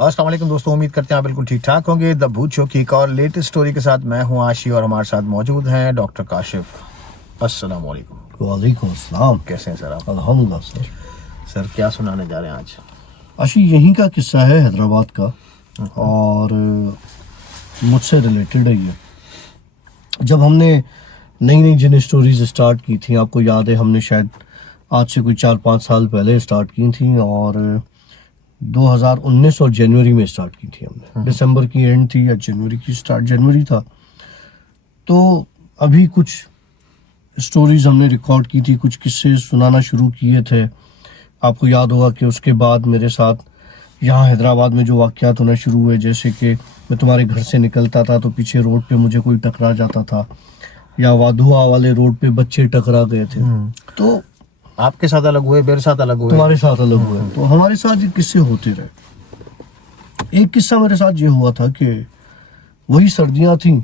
السلام علیکم دوستوں، امید کرتے ہیں آپ بالکل ٹھیک ٹھاک ہوں گے۔ دا بھوت شو کی ایک اور لیٹسٹ سٹوری کے ساتھ میں ہوں عاشی، اور ہمارے ساتھ موجود ہیں ڈاکٹر کاشف۔ السلام علیکم۔ وعلیکم السلام۔ کیسے ہیں سر آپ؟ الحمدللہ سر۔ سر کیا سنانے جا رہے ہیں آج؟ عاشی یہیں کا قصہ ہے، حیدرآباد کا، اور مجھ سے ریلیٹڈ ہے یہ۔ جب ہم نے نئی نئی جن اسٹوریز اسٹارٹ کی تھیں، آپ کو یاد ہے ہم نے شاید آج سے کوئی 4-5 سال پہلے اسٹارٹ کی تھیں، اور 2019 اور جنوری میں اسٹارٹ کی تھی ہم نے۔ دسمبر کی اینڈ تھی یا جنوری کی اسٹارٹ، جنوری تھا۔ تو ابھی کچھ اسٹوریز ہم نے ریکارڈ کی تھی، کچھ قصے سنانا شروع کیے تھے۔ آپ کو یاد ہوگا کہ اس کے بعد میرے ساتھ یہاں حیدرآباد میں جو واقعات ہونا شروع ہوئے، جیسے کہ میں تمہارے گھر سے نکلتا تھا تو پیچھے روڈ پہ مجھے کوئی ٹکرا جاتا تھا، یا وادھوا والے روڈ پہ بچے ٹکرا گئے تھے۔ تو آپ کے ساتھ الگ ہوئے، میرے ساتھ الگ ہوئے، تمہارے ساتھ الگ ہوئے، تو ہمارے ساتھ یہ قصے ہوتے رہے۔ ایک قصہ میرے ساتھ یہ ہوا تھا کہ وہی سردیاں تھیں،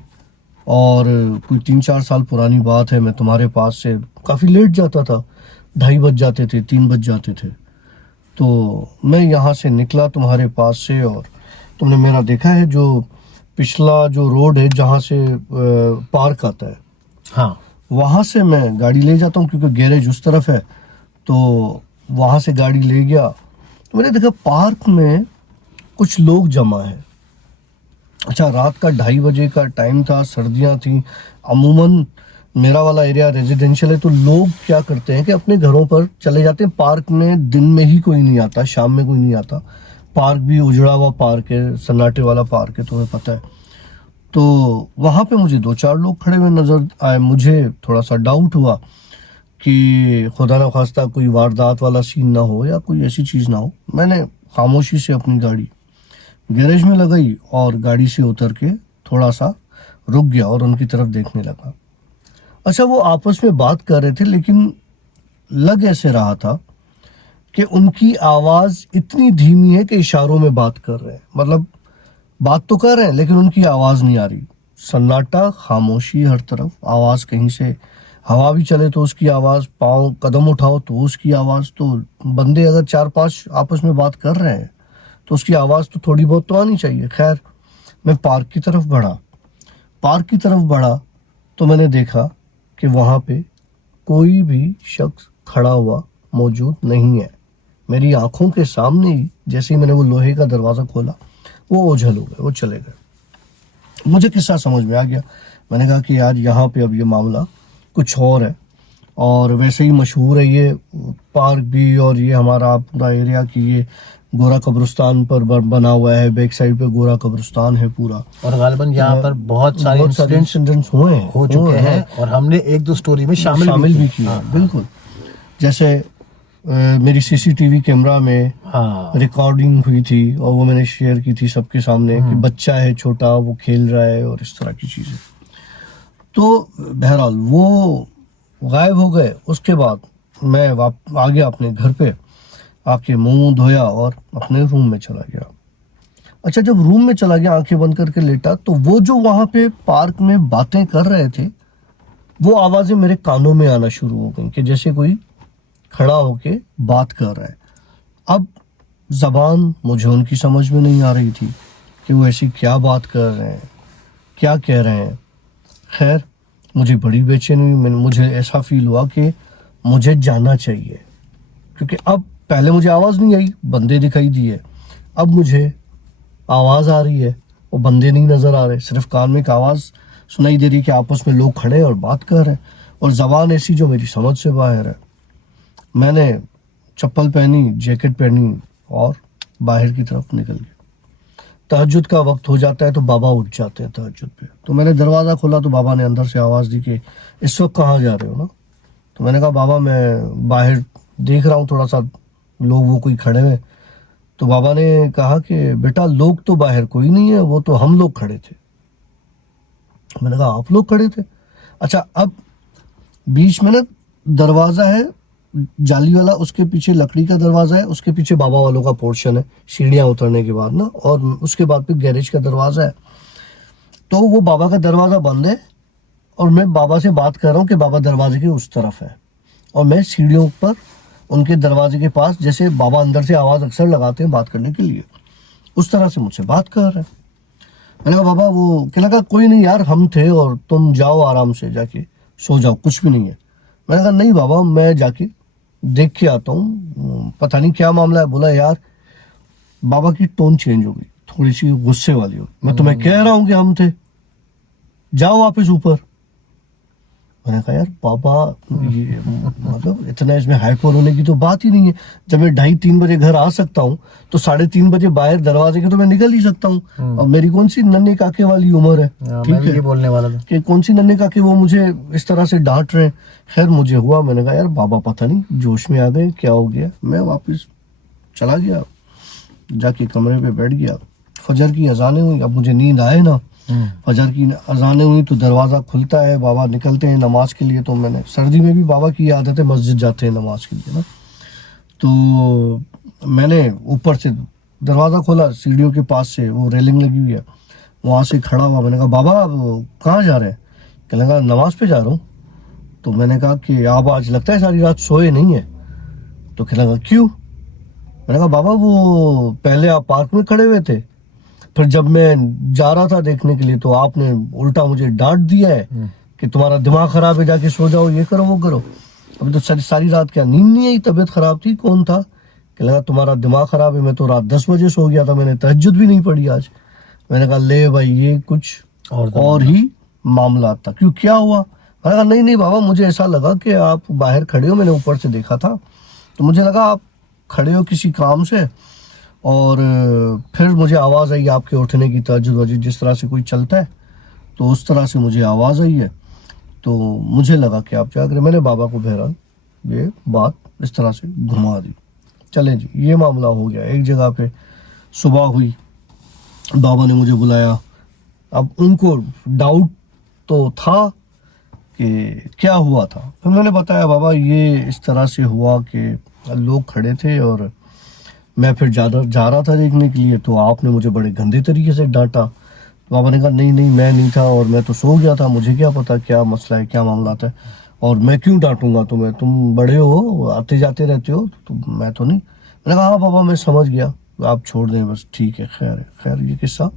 اور کوئی 3-4 سال پرانی بات ہے، میں تمہارے پاس سے کافی لیٹ جاتا تھا، 2:30 بج جاتے تھے، 3 بج جاتے تھے۔ تو میں یہاں سے نکلا تمہارے پاس سے، اور تم نے میرا دیکھا ہے جو پچھلا جو روڈ ہے جہاں سے پارک آتا ہے، ہاں، وہاں سے میں گاڑی لے جاتا ہوں کیونکہ گیریج اس طرف ہے، تو وہاں سے گاڑی لے گیا تو میں نے دیکھا پارک میں کچھ لوگ جمع ہیں۔ اچھا، رات کا 2:30 بجے کا ٹائم تھا، سردیاں تھیں۔ عموماً میرا والا ایریا ریزیڈینشیل ہے، تو لوگ کیا کرتے ہیں کہ اپنے گھروں پر چلے جاتے ہیں۔ پارک میں دن میں ہی کوئی نہیں آتا، شام میں کوئی نہیں آتا۔ پارک بھی اجڑا ہوا پارک ہے، سناٹے والا پارک ہے، تمہیں پتہ ہے۔ تو وہاں پہ مجھے 2-4 لوگ کھڑے ہوئے نظر آئے۔ مجھے تھوڑا سا ڈاؤٹ ہوا کہ خدا نخواستہ کوئی واردات والا سین نہ ہو یا کوئی ایسی چیز نہ ہو۔ میں نے خاموشی سے اپنی گاڑی گیریج میں لگائی اور گاڑی سے اتر کے تھوڑا سا رک گیا اور ان کی طرف دیکھنے لگا۔ اچھا، وہ آپس میں بات کر رہے تھے، لیکن لگ ایسے رہا تھا کہ ان کی آواز اتنی دھیمی ہے کہ اشاروں میں بات کر رہے ہیں، مطلب بات تو کر رہے ہیں لیکن ان کی آواز نہیں آ رہی۔ سناٹا، خاموشی ہر طرف، آواز کہیں سے ہوا بھی چلے تو اس کی آواز، پاؤں قدم اٹھاؤ تو اس کی آواز۔ تو بندے اگر 4-5 آپس میں بات کر رہے ہیں تو اس کی آواز تو تھوڑی بہت تو آنی چاہیے۔ خیر، میں پارک کی طرف بڑھا تو میں نے دیکھا کہ وہاں پہ کوئی بھی شخص کھڑا ہوا موجود نہیں ہے۔ میری آنکھوں کے سامنے ہی جیسے ہی میں نے وہ لوہے کا دروازہ کھولا، وہ اوجھل ہو گئے، وہ چلے گئے۔ مجھے قصہ سمجھ میں آ گیا۔ میں نے کہا کہ یار یہاں پہ اب یہ معاملہ کچھ اور ہے، اور ویسے ہی مشہور ہے یہ پارک بھی، اور یہ ہمارا پورا ایریا کی یہ گورا قبرستان پر بنا ہوا ہے، بیک سائڈ پہ گورا قبرستان ہے پورا، اور غالباً یہاں پر بہت سارے انسیڈنٹس ہو چکے ہیں، اور ہم نے 1-2 سٹوری میں شامل بھی کیا۔ بالکل، جیسے میری CCTV کیمرہ میں ریکارڈنگ ہوئی تھی، اور وہ میں نے شیئر کی تھی سب کے سامنے کہ بچہ ہے چھوٹا، وہ کھیل رہا ہے اور اس طرح کی چیزیں۔ تو بہرحال وہ غائب ہو گئے۔ اس کے بعد میں آ گیا اپنے گھر پہ، آ کے منہ دھویا اور اپنے روم میں چلا گیا۔ اچھا، جب روم میں چلا گیا، آنکھیں بند کر کے لیٹا، تو وہ جو وہاں پہ پارک میں باتیں کر رہے تھے، وہ آوازیں میرے کانوں میں آنا شروع ہو گئیں کہ جیسے کوئی کھڑا ہو کے بات کر رہا ہے۔ اب زبان مجھے ان کی سمجھ میں نہیں آ رہی تھی کہ وہ ایسی کیا بات کر رہے ہیں، کیا کہہ رہے ہیں۔ خیر، مجھے بڑی بے چینی ہوئی، مجھے ایسا فیل ہوا کہ مجھے جانا چاہیے، کیونکہ اب پہلے مجھے آواز نہیں آئی، بندے دکھائی دیے، اب مجھے آواز آ رہی ہے، وہ بندے نہیں نظر آ رہے، صرف کان میں ایک آواز سنائی دے رہی کہ آپس میں لوگ کھڑے اور بات کر رہے ہیں، اور زبان ایسی جو میری سمجھ سے باہر ہے۔ میں نے چپل پہنی، جیکٹ پہنی اور باہر کی طرف نکل گیا۔ تہجد کا وقت ہو جاتا ہے تو بابا اٹھ جاتے ہیں تہجد پہ، تو میں نے دروازہ کھولا تو بابا نے اندر سے آواز دی کہ اس وقت کہاں جا رہے ہو نا؟ تو میں نے کہا بابا میں باہر دیکھ رہا ہوں تھوڑا سا لوگ وہ کوئی کھڑے ہوئے۔ تو بابا نے کہا کہ بیٹا لوگ تو باہر کوئی نہیں ہے، وہ تو ہم لوگ کھڑے تھے۔ میں نے کہا آپ لوگ کھڑے تھے؟ اچھا، اب بیچ میں نا دروازہ ہے جالی والا، اس کے پیچھے لکڑی کا دروازہ ہے، اس کے پیچھے بابا والوں کا پورشن ہے سیڑھیاں اترنے کے بعد نا، اور اس کے بعد پھر گیریج کا دروازہ ہے۔ تو وہ بابا کا دروازہ بند ہے، اور میں بابا سے بات کر رہا ہوں کہ بابا دروازے کے اس طرف ہے، اور میں سیڑھیوں پر ان کے دروازے کے پاس، جیسے بابا اندر سے آواز اکثر لگاتے ہیں بات کرنے کے لیے، उस तरह से मुझसे बात कर रहे हैं। मैंने कहा बाबा वो, कहने लगा कोई नहीं यार, हम थे और तुम जाओ आराम से जाके सो जाओ, कुछ भी नहीं है। मैंने कहा नहीं बाबा, मैं जाके देख के आता हूँ, पता नहीं क्या मामला है। बोला यार, बाबा की टोन चेंज हो गई, थोड़ी सी गुस्से वाली हो। मैं तुम्हें कह रहा हूँ कि हम थे, जाओ वापस ऊपर। मैंने कहा यार बाबा, ये मतलब इतना इसमें हाइपर होने की तो बात ही नहीं है। जब मैं 2:30-3 बजे घर आ सकता हूँ तो 3:30 बजे बाहर दरवाजे के तो मैं निकल ही सकता हूँ। और मेरी कौन सी नन्हे काके वाली उम्र है, ठीक मैं भी है, ये बोलने वाला था कि कौन सी नन्हे काके वो मुझे इस तरह से डांट रहे हैं। खैर मुझे हुआ, मैंने कहा यार बाबा पता नहीं जोश में आ गए, क्या हो गया। मैं वापस चला गया, जाके कमरे पे बैठ गया। फजर की अजानें हुई, अब मुझे नींद आए ना, फजर की अजानें हुई तो दरवाज़ा खुलता है, बाबा निकलते हैं नमाज के लिए। तो मैंने, सर्दी में भी बाबा की आदत है, मस्जिद जाते हैं नमाज के लिए ना। तो मैंने ऊपर से दरवाज़ा खोला, सीढ़ियों के पास से वो रेलिंग लगी हुई है, वहाँ से खड़ा हुआ। मैंने कहा बाबा आप कहाँ जा रहे हैं? कहने लगा नमाज पे जा रहा हूँ। तो मैंने कहा कि आप आज लगता है सारी रात सोए नहीं है। तो कहने लगा क्यों? मैंने कहा बाबा वो पहले आप पार्क में खड़े हुए थे, फिर जब मैं जा रहा था देखने के लिए तो आपने उल्टा मुझे डांट दिया है कि तुम्हारा दिमाग खराब है, जाके सो जाओ, ये करो वो करो। अभी तो सारी रात क्या नींद नहीं आई, तबीयत खराब थी, कौन था? कि लगा तुम्हारा दिमाग खराब है, मैं तो रात 10 बजे सो गया था, मैंने तहज्जुद भी नहीं पढ़ी आज। मैंने कहा ले भाई, ये कुछ और ही मामला था। क्यों, क्या हुआ? मैंने कहा नहीं बाबा, मुझे ऐसा लगा कि आप बाहर खड़े हो, मैंने ऊपर से देखा था तो मुझे लगा आप खड़े हो किसी काम से, और फिर मुझे आवाज़ आई आपके उठने की, तहज्जुद वजूद जिस तरह से कोई चलता है तो उस तरह से मुझे आवाज़ आई है, तो मुझे लगा कि आप जाग रहे। मैंने बाबा को बहरहाल ये बात इस तरह से घुमा दी। चले जी, ये मामला हो गया। एक जगह पे सुबह हुई, बाबा ने मुझे बुलाया। अब उनको डाउट तो था कि क्या हुआ था। फिर मैंने बताया बाबा ये इस तरह से हुआ कि लोग खड़े थे और मैं फिर जा रहा था देखने के लिए, तो आपने मुझे बड़े गंदे तरीके से डांटा। बाबा ने कहा नहीं मैं नहीं था, और मैं तो सो गया था, मुझे क्या पता क्या मसला है, क्या मामला है, और मैं क्यों डांटूंगा तुम्हें, तुम बड़े हो, आते जाते रहते हो, तो मैं तो नहीं। मैंने कहा हाँ बाबा मैं समझ गया, आप छोड़ दें बस, ठीक है, खैर है। खैर ये किस्सा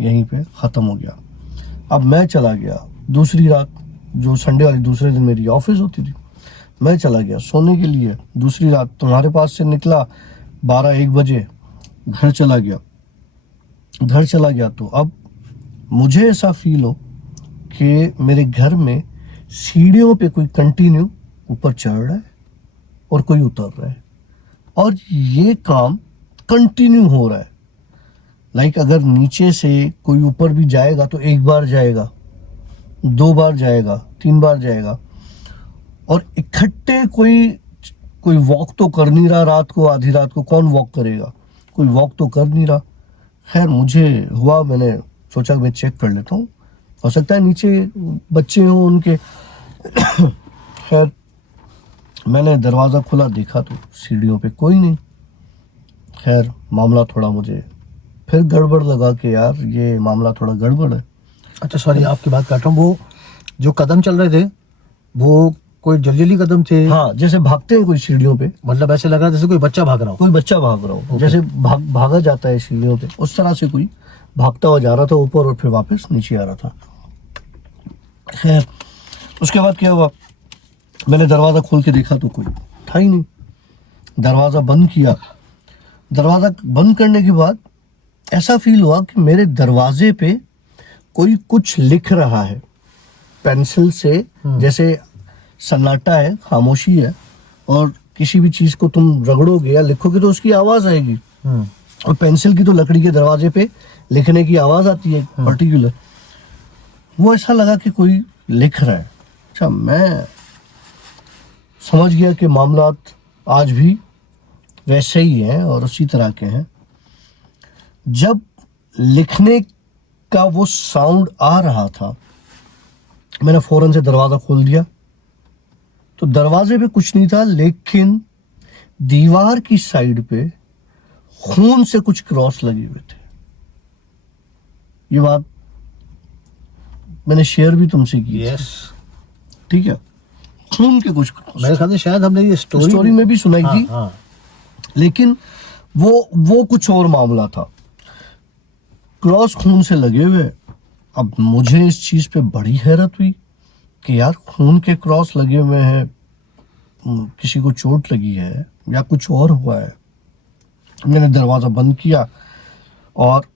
यहीं पे ख़त्म हो गया। अब मैं चला गया दूसरी रात, जो संडे वाली दूसरे दिन मेरी ऑफिस होती थी, मैं चला गया सोने के लिए दूसरी रात। तुम्हारे पास से निकला 12-1 बजे, घर चला गया। तो अब मुझे ऐसा फील हो कि मेरे घर में सीढ़ियों पे कोई कंटिन्यू ऊपर चढ़ रहा है और कोई उतर रहा है, और ये काम कंटिन्यू हो रहा है। लाइक अगर नीचे से कोई ऊपर भी जाएगा तो 1 बार जाएगा, 2 बार जाएगा, 3 बार जाएगा, और इकट्ठे कोई वॉक तो कर नहीं रहा। रात को, आधी रात को कौन वॉक करेगा, कोई वॉक तो कर नहीं रहा। खैर मुझे हुआ, मैंने सोचा मैं चेक कर लेता हूँ, हो सकता है नीचे बच्चे हों उनके। खैर मैंने दरवाज़ा खुला, देखा तो सीढ़ियों पे कोई नहीं। खैर मामला थोड़ा मुझे फिर गड़बड़ लगा कि यार ये मामला थोड़ा गड़बड़ है। अच्छा सॉरी आपकी बात काट रहा हूँ, वो जो कदम चल रहे थे वो कोई जल्दी कदम थे? हाँ, जैसे भागते हैं कोई सीढ़ियों पे, मतलब ऐसे लग रहा जैसे कोई बच्चा भाग रहा हो। कोई बच्चा भाग रहा हो, जैसे भागा जाता है सीढ़ियों पे, उस तरह से कोई भागता हुआ जा रहा था ऊपर और फिर वापस नीचे आ रहा था। खैर उसके बाद क्या हुआ, मैंने दरवाज़ा खोल के देखा तो कोई था ही नहीं। दरवाज़ा बंद किया। दरवाज़ा बंद करने के बाद ऐसा फील हुआ कि मेरे दरवाजे पे कोई कुछ लिख रहा है पेंसिल से, जैसे सन्नाटा है, खामोशी है, और किसी भी चीज़ को तुम रगड़ोगे या लिखोगे तो उसकी आवाज़ आएगी। और पेंसिल की तो लकड़ी के दरवाजे पे लिखने की आवाज़ आती है पर्टिकुलर। वो ऐसा लगा कि कोई लिख रहा है। अच्छा, मैं समझ गया कि मामलात आज भी वैसे ही हैं और उसी तरह के हैं। जब लिखने का वो साउंड आ रहा था, मैंने फौरन से दरवाज़ा खोल दिया। तो दरवाजे पे कुछ नहीं था, लेकिन दीवार की साइड पे खून से कुछ क्रॉस लगे हुए थे। ये बात मैंने शेयर भी तुमसे की। यस, ठीक है, खून के कुछ क्रॉस। मेरे ख्याल से शायद हमने ये स्टोरी में भी सुनाई थी। हाँ। लेकिन वो कुछ और मामला था। क्रॉस खून से लगे हुए। अब मुझे इस चीज पे बड़ी हैरत हुई कि यार खून के क्रॉस लगे हुए हैं, किसी को चोट लगी है या कुछ और हुआ है। मैंने दरवाजा बंद किया और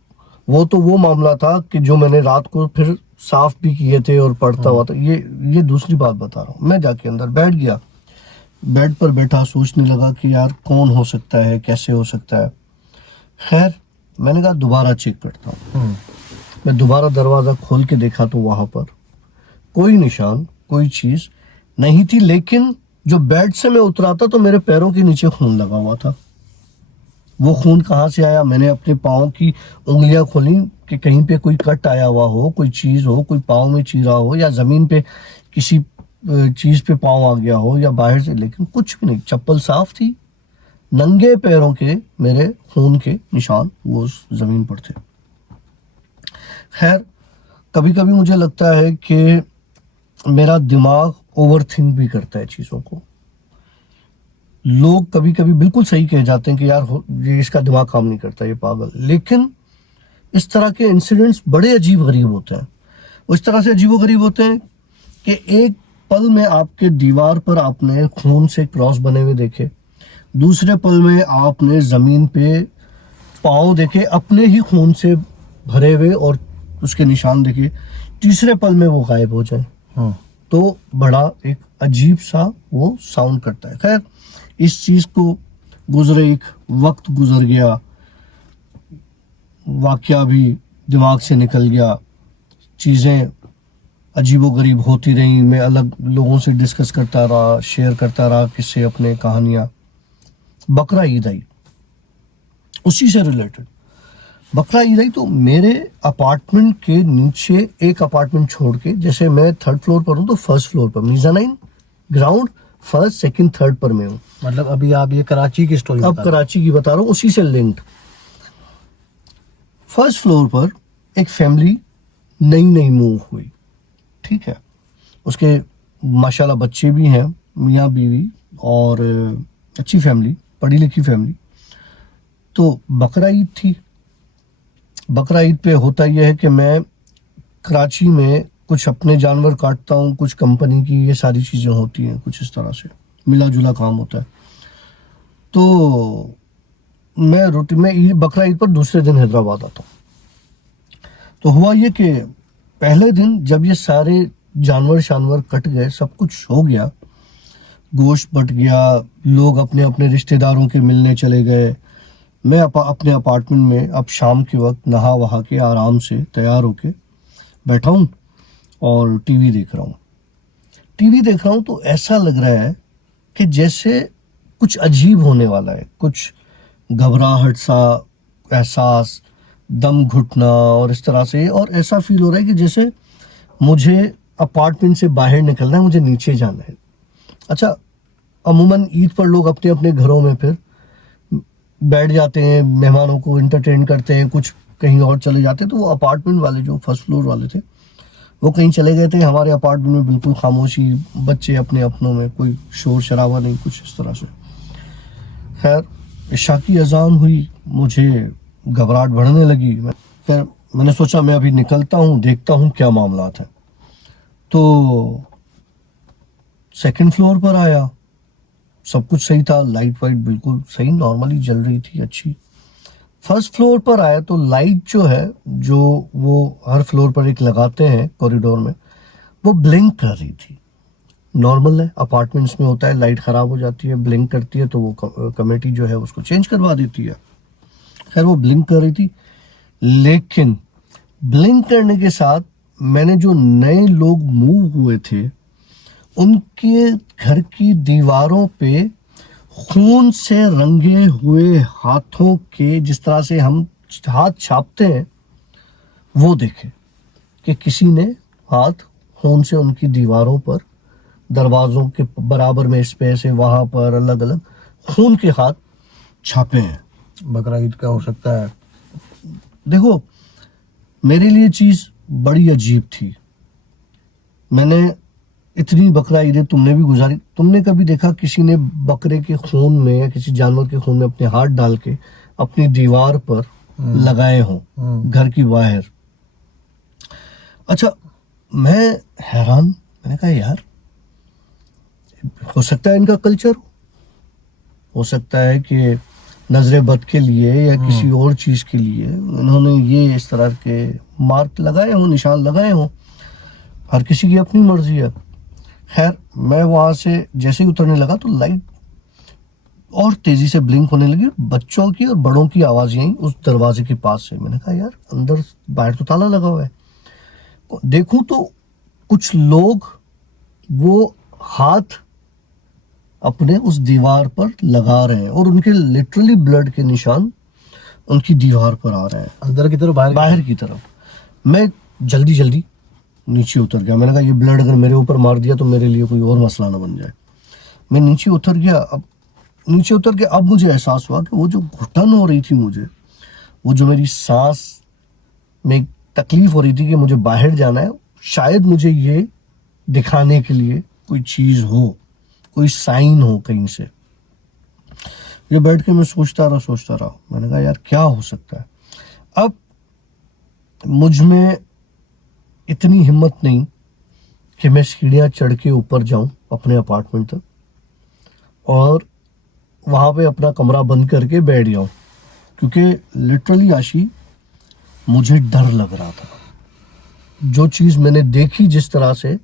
वो मामला था कि जो मैंने रात को फिर साफ भी किए थे और पढ़ता हुआ था। ये दूसरी बात बता रहा हूँ। मैं जाके अंदर बैठ गया, बेड पर बैठा सोचने लगा कि यार कौन हो सकता है, कैसे हो सकता है। खैर मैंने कहा दोबारा चेक करता हूँ। मैं दोबारा दरवाजा खोल के देखा तो वहां पर कोई निशान, कोई चीज नहीं थी, लेकिन जो बेड से मैं उतरा था तो मेरे पैरों के नीचे खून लगा हुआ था। वो खून कहाँ से आया? मैंने अपने पाँव की उंगलियां खोली कि कहीं पे कोई कट आया हुआ हो, कोई चीज हो, कोई पाँव में चीरा हो या जमीन पे किसी चीज पे पाँव आ गया हो या बाहर से, लेकिन कुछ भी नहीं। चप्पल साफ थी, नंगे पैरों के मेरे खून के निशान वो उस जमीन पर थे। खैर कभी कभी मुझे लगता है कि मेरा दिमाग ओवरथिंक भी करता है चीज़ों को। लोग कभी कभी बिल्कुल सही कह जाते हैं कि यार ये इसका दिमाग काम नहीं करता, ये पागल। लेकिन इस तरह के इंसिडेंट्स बड़े अजीब गरीब होते हैं। उस तरह से अजीब गरीब होते हैं कि एक पल में आपके दीवार पर आपने खून से क्रॉस बने हुए देखे, दूसरे पल में आपने जमीन पे पाँव देखे अपने ही खून से भरे हुए और उसके निशान देखे, तीसरे पल में वो गायब हो जाए। तो बड़ा एक अजीब सा वो साउंड करता है। खैर इस चीज को गुजरे एक वक्त गुजर गया, वाकया भी दिमाग से निकल गया, चीजें अजीबोगरीब होती रही। मैं अलग लोगों से डिस्कस करता रहा, शेयर करता रहा किससे अपने कहानियां। बकरा ईद आई, उसी से रिलेटेड बकरा ईद आई तो मेरे अपार्टमेंट के नीचे एक अपार्टमेंट छोड़ के, जैसे मैं 3rd फ्लोर पर हूँ तो 1st फ्लोर पर मीज़ानाइन ग्राउंड 1st, 2nd, 3rd पर मैं हूँ। मतलब अभी आप ये कराची की स्टोरी अब कराची की बता रहा हूँ, उसी से लिंक्ड। 1st फ्लोर पर एक फैमिली नई मूव हुई, ठीक है। उसके माशाल्लाह बच्चे भी हैं, मियाँ बीवी, और अच्छी फैमिली, पढ़ी लिखी फैमिली। तो बकरा ईद थी। बकरा ईद पे होता यह है कि मैं कराची में कुछ अपने जानवर काटता हूँ, कुछ कंपनी की, ये सारी चीज़ें होती हैं, कुछ इस तरह से मिला जुला काम होता है। तो मैं बकरा ईद पर दूसरे दिन हैदराबाद आता हूँ। तो हुआ ये कि पहले दिन जब ये सारे जानवर कट गए, सब कुछ हो गया, गोश्त बट गया, लोग अपने अपने रिश्तेदारों के मिलने चले गए, मैं अपने अपार्टमेंट में अब शाम के वक्त नहा वहा के आराम से तैयार होके बैठा हूँ और टीवी देख रहा हूँ। तो ऐसा लग रहा है कि जैसे कुछ अजीब होने वाला है, कुछ घबराहट सा एहसास, दम घुटना और इस तरह से, और ऐसा फील हो रहा है कि जैसे मुझे अपार्टमेंट से बाहर निकलना है, मुझे नीचे जाना है। अच्छा, अमूमन ईद पर लोग अपने अपने घरों में फिर बैठ जाते हैं, मेहमानों को एंटरटेन करते हैं, कुछ कहीं और चले जाते हैं। तो वो अपार्टमेंट वाले जो 1st फ्लोर वाले थे वो कहीं चले गए थे। हमारे अपार्टमेंट में बिल्कुल खामोशी, बच्चे अपने अपनों में, कोई शोर शराबा नहीं, कुछ इस तरह से। खैर इशा की अजान हुई, मुझे घबराहट बढ़ने लगी। फिर मैंने सोचा मैं अभी निकलता हूँ, देखता हूँ क्या मामला है। तो 2nd फ्लोर पर आया, सब कुछ सही था, लाइट वाइट बिल्कुल सही नॉर्मली जल रही थी, अच्छी। 1st फ्लोर पर आया तो लाइट जो है, जो वो हर फ्लोर पर एक लगाते हैं कॉरिडोर में, वो ब्लिंक कर रही थी। नॉर्मल है, अपार्टमेंट्स में होता है, लाइट खराब हो जाती है, ब्लिंक करती है, तो वो कमेटी जो है उसको चेंज करवा देती है। खैर वो ब्लिंक कर रही थी, लेकिन ब्लिंक करने के साथ मैंने जो नए लोग मूव हुए थे उनके घर की दीवारों पे खून से रंगे हुए हाथों के, जिस तरह से हम हाथ छापते हैं, वो देखे कि किसी ने हाथ खून से उनकी दीवारों पर, दरवाजों के बराबर में स्पेस है, वहां पर अलग अलग खून के हाथ छापे हैं। बकरा ईद का हो सकता है। देखो मेरे लिए चीज बड़ी अजीब थी। मैंने इतनी बकरा ईदें तुमने भी गुजारी, तुमने कभी देखा किसी ने बकरे के खून में या किसी जानवर के खून में अपने हाथ डाल के अपनी दीवार पर लगाए हों घर की बाहर. अच्छा, मैं हैरान, मैंने कहा यार हो सकता है इनका कल्चर हो सकता है कि नजर बद के लिए या किसी और चीज के लिए इन्होंने ये इस तरह के मार्क लगाए हों, निशान लगाए हों. हर किसी की अपनी मर्जी है. खैर, मैं वहां से जैसे ही उतरने लगा तो लाइट और तेजी से ब्लिंक होने लगी. बच्चों की और बड़ों की आवाजें आई उस दरवाजे के पास से. मैंने कहा यार अंदर बाहर तो ताला लगा हुआ है. देखूं तो कुछ लोग वो हाथ अपने उस दीवार पर लगा रहे हैं और उनके लिटरली ब्लड के निशान उनकी दीवार पर आ रहे हैं, अंदर की तरफ बाहर की तरफ. मैं जल्दी जल्दी नीचे उतर गया. मैंने कहा ये ब्लड अगर मेरे ऊपर मार दिया तो मेरे लिए कोई और मसला ना बन जाए. मैं नीचे उतर गया. अब नीचे उतर के अब मुझे एहसास हुआ कि वो जो घुटन हो रही थी मुझे, वो जो मेरी सांस में एक तकलीफ हो रही थी कि मुझे बाहर जाना है, शायद मुझे ये दिखाने के लिए कोई चीज हो, कोई साइन हो कहीं से. ये बैठ के मैं सोचता रहा. मैंने कहा यार क्या हो सकता है. अब मुझ में इतनी हिम्मत नहीं कि मैं सीढ़ियां चढ़ के ऊपर जाऊं अपने अपार्टमेंट तक और वहां पे अपना कमरा बंद करके बैठ जाऊं, क्योंकि लिटरली आशी मुझे डर लग रहा था. जो चीज मैंने देखी जिस तरह से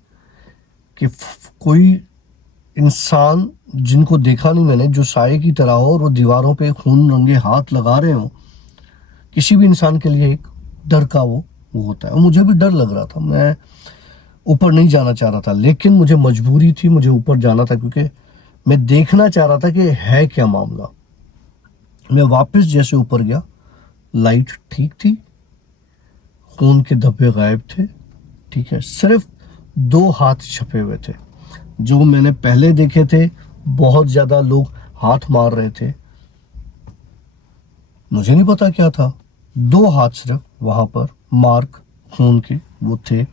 कि कोई इंसान जिनको देखा नहीं मैंने, जो साये की तरह हो और वो दीवारों पे खून रंगे हाथ लगा रहे हो, किसी भी इंसान के लिए एक डर का वो होता है. और मुझे भी डर लग रहा था. मैं ऊपर नहीं जाना चाह रहा था, लेकिन मुझे मजबूरी थी, मुझे ऊपर जाना था क्योंकि मैं देखना चाह रहा था कि है क्या मामला. मैं वापस जैसे ऊपर गया, लाइट ठीक थी, खून के धब्बे गायब थे. ठीक है, सिर्फ 2 हाथ छपे हुए थे. जो मैंने पहले देखे थे बहुत ज्यादा लोग हाथ मार रहे थे, मुझे नहीं पता क्या था. 2 हाथ सिर्फ वहां पर मार्क खून के वो थे.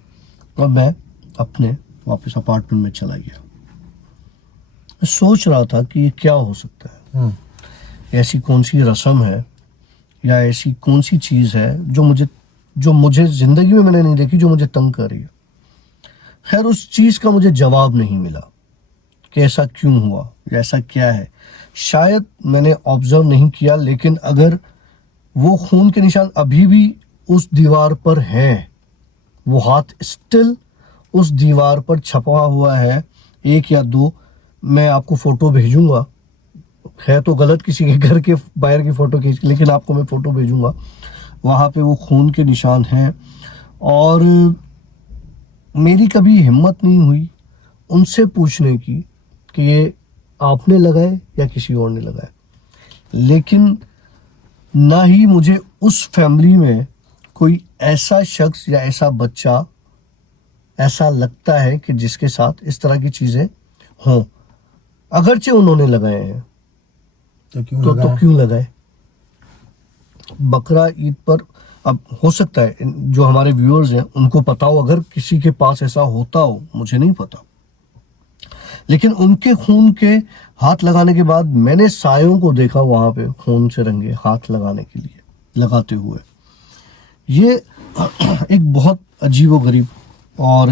और मैं अपने वापस अपार्टमेंट में चला गया. मैं सोच रहा था कि ये क्या हो सकता है. ऐसी कौन सी रस्म है या ऐसी कौन सी चीज है जो मुझे जिंदगी में मैंने नहीं देखी, जो मुझे तंग कर रही है. खैर, उस चीज का मुझे जवाब नहीं मिला कि ऐसा क्यों हुआ या ऐसा क्या है. शायद मैंने ऑब्जर्व नहीं किया, लेकिन अगर वो खून के निशान अभी भी उस दीवार पर हैं, वो हाथ स्टिल उस दीवार पर छपा हुआ है, 1 या 2, मैं आपको फोटो भेजूंगा. है तो गलत किसी के घर के बाहर की फोटो खींच, लेकिन आपको मैं फोटो भेजूंगा. वहां पे वो खून के निशान हैं. और मेरी कभी हिम्मत नहीं हुई उनसे पूछने की कि ये आपने लगाए या किसी और ने लगाए. लेकिन ना ही मुझे उस फैमिली में कोई ऐसा शख्स या ऐसा बच्चा ऐसा लगता है कि जिसके साथ इस तरह की चीजें हों. अगरचे उन्होंने लगाए हैं तो क्यों लगाए. बकरा ईद पर, अब हो सकता है जो हमारे व्यूअर्स हैं उनको पता हो, अगर किसी के पास ऐसा होता हो, मुझे नहीं पता. लेकिन उनके खून के हाथ लगाने के बाद मैंने सायों को देखा वहां पे खून से रंगे हाथ लगाते हुए. ये एक बहुत अजीबोगरीब और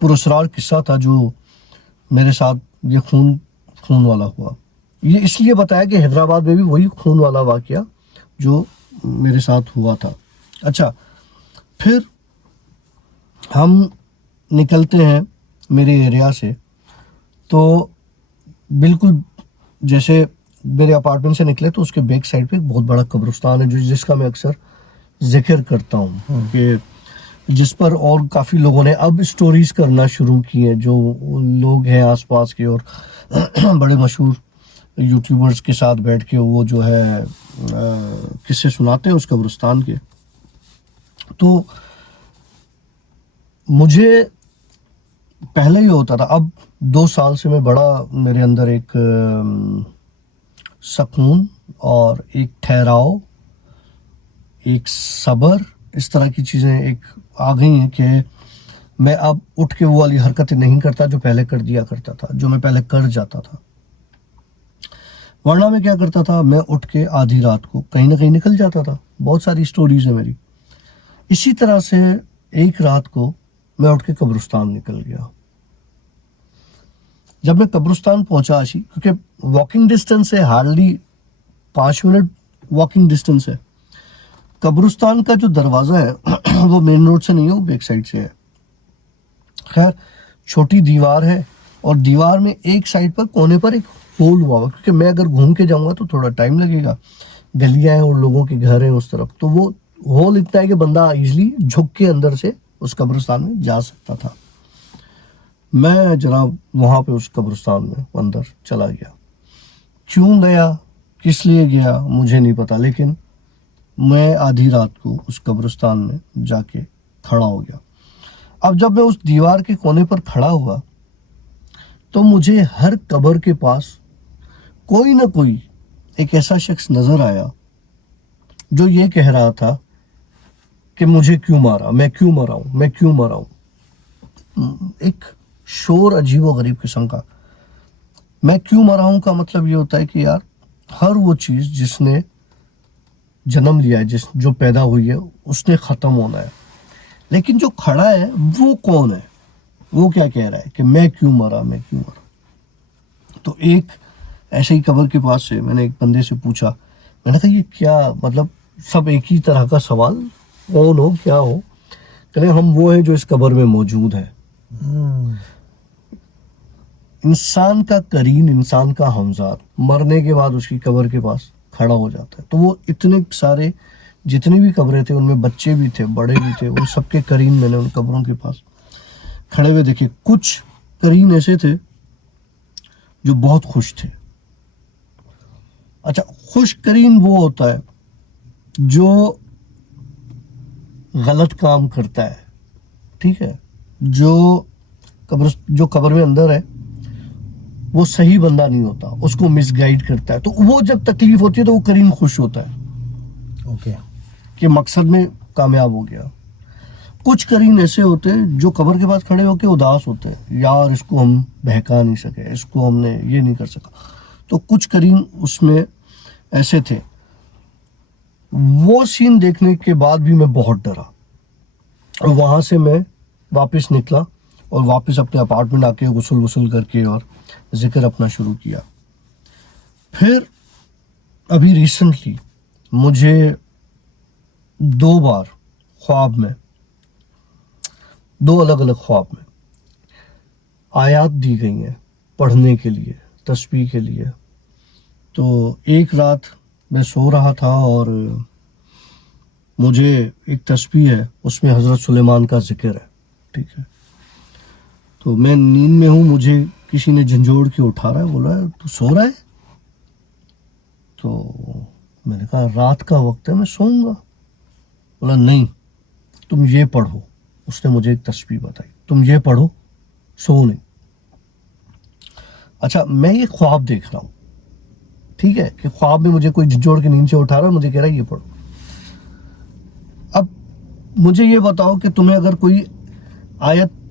पुरस्कार किस्सा था जो मेरे साथ ये खून वाला हुआ. ये इसलिए बताया कि हैदराबाद में भी वही खून वाला वाकया जो मेरे साथ हुआ था. अच्छा, फिर हम निकलते हैं मेरे एरिया से, तो बिल्कुल जैसे मेरे अपार्टमेंट से निकले तो उसके बैक साइड पे एक बहुत बड़ा कब्रिस्तान है, जो जिसका मैं अक्सर जिक्र करता हूँ कि जिस पर और काफ़ी लोगों ने अब स्टोरीज करना शुरू की हैं, जो लोग हैं आसपास के और बड़े मशहूर यूट्यूबर्स के साथ बैठ के वो जो है किस्से सुनाते हैं उस कब्रिस्तान के. तो मुझे पहले ही होता था, अब 2 साल से मैं बड़ा मेरे अंदर एक सुकून और एक ठहराव, एक सब्र, इस तरह की चीज़ें एक आ गई हैं कि मैं अब उठ के वो वाली हरकतें नहीं करता जो पहले कर दिया करता था, जो मैं पहले कर जाता था. ورنہ میں کیا کرتا تھا, میں اٹھ کے آدھی رات کو کہیں نہ کہیں نکل جاتا تھا. بہت ساری سٹوریز ہیں میری. اسی طرح سے ایک رات کو میں اٹھ کے قبرستان نکل گیا. جب میں قبرستان پہنچا آشی, کیونکہ واکنگ ڈسٹینس ہے, ہارڈلی 5 منٹ واکنگ ڈسٹینس ہے. قبرستان کا جو دروازہ ہے وہ مین روڈ سے نہیں ہے, وہ بیک سائڈ سے ہے. خیر, چھوٹی دیوار ہے اور دیوار میں ایک سائڈ پر کونے پر ایک ہول ہوا ہوا, کیونکہ میں اگر گھوم کے جاؤں گا تو تھوڑا ٹائم لگے گا, گلیاں ہیں اور لوگوں کے گھر ہیں اس طرف, تو وہ ہول اتنا ہے کہ بندہ ایزلی جھک کے اندر سے اس قبرستان میں جا سکتا تھا. میں جناب وہاں پہ اس قبرستان میں اندر چلا گیا. کیوں گیا, کس لیے گیا, مجھے نہیں پتا, لیکن میں آدھی رات کو اس قبرستان میں جا کے کھڑا ہو گیا. اب جب میں اس دیوار کے کونے پر کھڑا ہوا تو مجھے ہر قبر کے پاس کوئی نہ کوئی ایک ایسا شخص نظر آیا جو یہ کہہ رہا تھا کہ مجھے کیوں مارا, میں کیوں مرا ہوں, میں کیوں مرا ہوں. ایک شور عجیب و غریب قسم کا. میں کیوں مرا ہوں کا مطلب یہ ہوتا ہے کہ یار ہر وہ چیز جس نے جنم لیا ہے, جو پیدا ہوئی ہے, اس نے ختم ہونا ہے. لیکن جو کھڑا ہے وہ کون ہے, وہ کیا کہہ رہا ہے کہ میں کیوں مرا, میں کیوں مرا. تو ایک ایسے ہی قبر کے پاس سے میں نے ایک بندے سے پوچھا, میں نے کہا یہ کیا مطلب, سب ایک ہی طرح کا سوال, کون ہو, کیا ہو. کہ ہم وہ ہیں جو اس قبر میں موجود ہیں. انسان کا قرین, انسان کا ہمزاد مرنے کے بعد اس کی قبر کے پاس کھڑا ہو جاتا ہے. تو وہ اتنے سارے جتنی بھی قبریں تھے ان میں بچے بھی تھے, بڑے بھی تھے, ان سب کے قرین میں نے ان قبروں کے پاس کھڑے ہوئے دیکھے. کچھ قرین ایسے تھے جو بہت خوش تھے. اچھا, خوش قرین وہ ہوتا ہے جو غلط کام کرتا ہے, ٹھیک ہے, جو قبر میں اندر ہے وہ صحیح بندہ نہیں ہوتا, اس کو مس گائیڈ کرتا ہے. تو وہ جب تکلیف ہوتی ہے تو وہ قرین خوش ہوتا ہے, اوکے, کہ مقصد میں کامیاب ہو گیا. کچھ قرین ایسے ہوتے ہیں جو قبر کے پاس کھڑے ہو کے اداس ہوتے ہیں, یار اس کو ہم بہکا نہیں سکے, اس کو ہم نے یہ نہیں کر سکا. تو کچھ قرین اس میں ایسے تھے. وہ سین دیکھنے کے بعد بھی میں بہت ڈرا, اور وہاں سے میں واپس نکلا اور واپس اپنے اپارٹمنٹ آ کے غسل کر کے اور ذکر اپنا شروع کیا. پھر ابھی ریسنٹلی مجھے 2 بار خواب میں, 2 الگ الگ خواب میں آیات دی گئی ہیں پڑھنے کے لیے, تسبیح کے لیے. تو ایک رات میں سو رہا تھا اور مجھے ایک تسبیح ہے, اس میں حضرت سلیمان کا ذکر ہے, ٹھیک ہے. تو میں نیند میں ہوں, مجھے کسی نے جھنجھوڑ کے اٹھا رہا ہے, بولا تو سو رہا ہے. تو میں نے کہا رات کا وقت ہے, میں سوؤں گا. بولا نہیں, تم یہ پڑھو. اس نے مجھے ایک تسبیح بتائی, تم یہ پڑھو, سو نہیں. اچھا, میں یہ خواب دیکھ رہا ہوں, ٹھیک ہے, کہ خواب میں مجھے کوئی جھنجھوڑ کے نیند سے اٹھا رہا ہے, مجھے کہہ رہا ہے یہ پڑھو. اب مجھے یہ بتاؤ کہ تمہیں اگر کوئی آیت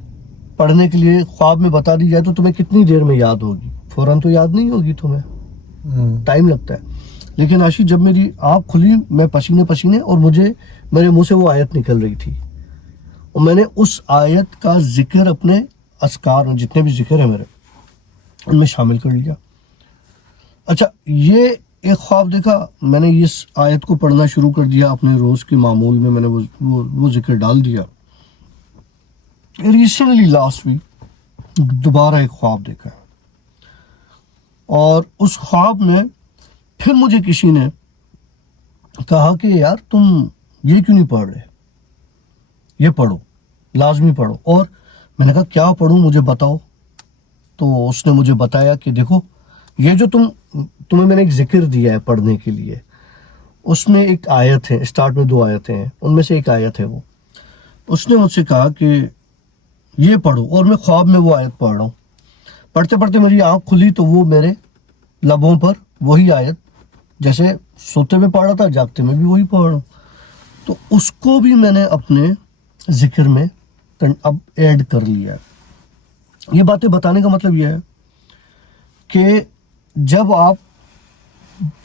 پڑھنے کے لیے خواب میں بتا دی جائے تو تمہیں کتنی دیر میں یاد ہوگی؟ فوراً تو یاد نہیں ہوگی تمہیں, ٹائم لگتا ہے. لیکن عاشق جب میری آنکھ کھلی میں پسینے اور میرے منہ سے وہ آیت نکل رہی تھی, اور میں نے اس آیت کا ذکر اپنے اذکار میں, جتنے بھی ذکر ہیں میرے, ان میں شامل کر لیا. اچھا, یہ ایک خواب دیکھا, میں نے اس آیت کو پڑھنا شروع کر دیا اپنے روز کے معمول میں, میں نے وہ ذکر ڈال دیا. ریسنٹلی لاسٹ ویک دوبارہ ایک خواب دیکھا ہے, اور اس خواب میں پھر مجھے کسی نے کہا کہ یار تم یہ کیوں نہیں پڑھ رہے, یہ پڑھو, لازمی پڑھو. اور میں نے کہا کیا پڑھوں, مجھے بتاؤ. تو اس نے مجھے بتایا کہ دیکھو یہ جو تمہیں میں نے ایک ذکر دیا ہے پڑھنے کے لیے, اس میں ایک آیت ہے, اسٹارٹ میں 2 آیتیں ہیں, ان میں سے ایک آیت ہے وہ. اس نے مجھ سے کہا کہ یہ پڑھو, اور میں خواب میں وہ آیت پڑھ رہا ہوں. پڑھتے پڑھتے میری آنکھ کھلی تو وہ میرے لبوں پر وہی آیت, جیسے سوتے میں پڑھ رہا تھا جاگتے میں بھی وہی پڑھ رہا ہوں. تو اس کو بھی میں نے اپنے ذکر میں اب ایڈ کر لیا ہے. یہ باتیں بتانے کا مطلب یہ ہے کہ جب آپ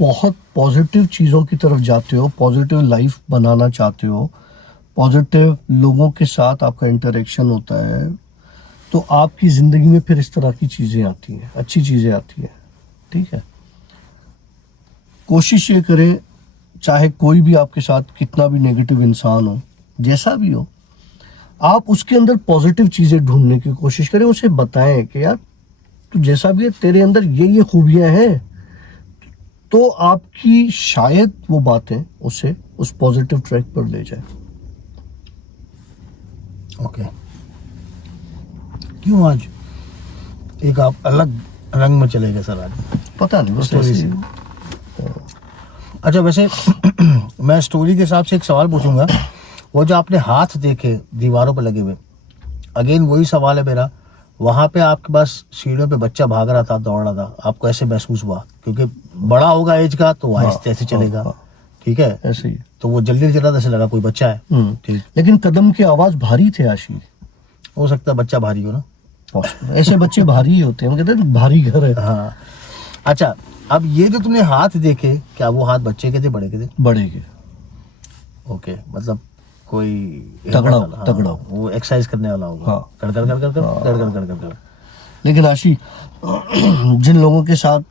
बहुत पॉजिटिव चीज़ों की तरफ जाते हो, पॉजिटिव लाइफ बनाना चाहते हो, पॉजिटिव लोगों के साथ आपका इंटरेक्शन होता है, तो आपकी ज़िंदगी में फिर इस तरह की चीज़ें आती हैं, अच्छी चीज़ें आती हैं. ठीक है, कोशिश ये करें, चाहे कोई भी आपके साथ कितना भी नेगेटिव इंसान हो, जैसा भी हो, आप उसके अंदर पॉजिटिव चीज़ें ढूंढने की कोशिश करें. उसे बताएं कि यार तू जैसा भी है, तेरे अंदर ये खूबियां हैं, तो आपकी शायद वो बातें उसे उस पॉजिटिव ट्रैक पर ले जाए. ओके, क्यों आज एक आप अलग रंग में चले गए सर आज? पता नहीं, बस स्टोरी ऐसे से. ही. अच्छा, वैसे मैं स्टोरी के हिसाब से एक सवाल पूछूंगा. वो जो आपने हाथ देखे दीवारों पर लगे हुए, अगेन वही सवाल है मेरा. वहां पे आपके पास सीढ़ियों पे बच्चा भाग रहा था, दौड़ रहा था, आपको ऐसे महसूस हुआ? क्योंकि बड़ा होगा एज का तो आहिस्ते ऐसे चलेगा, ठीक है, ऐसे ही. तो वो जल्दी चल रहा था, ऐसे लगा कोई बच्चा है. ठीक, लेकिन कदम की आवाज भारी थे आशी. हो सकता है बच्चा भारी हो ना. ऐसे बच्चे भारी ही होते हैं, हम कहते हैं भारी घर है. हाँ. अच्छा, अब ये जो तुमने हाथ देखे, क्या वो हाथ बच्चे के थे, बड़े के थे? बड़े के. ओके, मतलब कोई तगड़ा, हाँ, तगड़ा. वो एक्सरसाइज करने वाला होगा. हाँ. कर कर कर कर कर कर कर कर कर कर. लेकिन आशी, जिन लोगों के साथ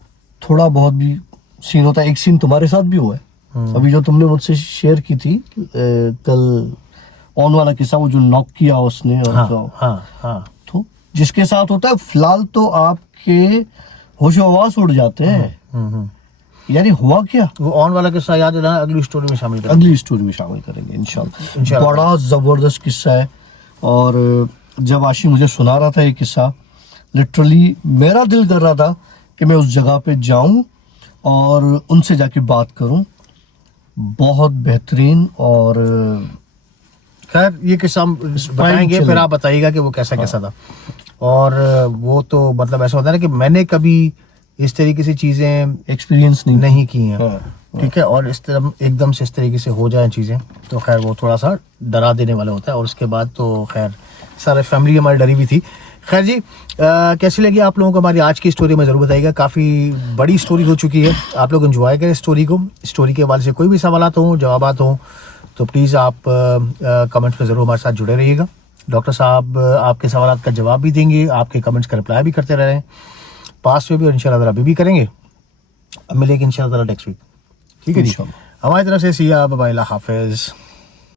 थोड़ा बहुत भी सीन होता है, एक सीन तुम्हारे साथ भी हुआ है अभी जो तुमने मुझसे शेयर की थी कल, ऑन वाला किस्सा, वो जो नॉक किया उसने, और हाँ, जो हाँ, हाँ. तो जिसके साथ होता है, फिलहाल तो आपके होशो हवास उड़ जाते हैं. यानी हुआ क्या, वो ऑन वाला किस्सा याद है ना, अगली स्टोरी में शामिल करें. अगली स्टोरी में शामिल करेंगे इंशाल्लाह. इंशाल्लाह. बड़ा जबरदस्त किस्सा है. और जब आशी मुझे सुना रहा था ये किस्सा, लिटरली मेरा दिल कर रहा था कि मैं उस जगह पे जाऊं और उनसे जाके बात करूं. बहुत बेहतरीन. और खैर, ये किस्सा हम बताएंगे, फिर आप बताइएगा कि वो कैसा कैसा था. और वो तो मतलब ऐसा होता है ना कि मैंने कभी इस तरीके से चीजें एक्सपीरियंस नहीं की हैं. हाँ. ठीक है, और इस तरह एकदम से इस तरीके से हो जाए चीजें, तो खैर वो थोड़ा सा डरा देने वाला होता है. और उसके बाद तो खैर सारे फैमिली हमारी डरी हुई थी. खैर जी, कैसी लगी आप लोगों को हमारी आज की स्टोरी में ज़रूर बताइएगा. काफ़ी बड़ी स्टोरी हो चुकी है, आप लोग एंजॉय करें स्टोरी को. स्टोरी के हवाले से कोई भी सवालात हों, जवाबात हों, तो प्लीज़ आप कमेंट्स में ज़रूर हमारे साथ जुड़े रहिएगा. डॉक्टर साहब आपके सवालात का जवाब भी देंगे, आपके कमेंट्स का रिप्लाई भी करते रह रहे हैं, पास्ट में भी, और इंशाल्लाह अभी भी करेंगे. अब मिलेंगे इंशाल्लाह नेक्स्ट वीक. ठीक है जी, हमारी तरफ से सिया, बाय, अल्लाह हाफिज़.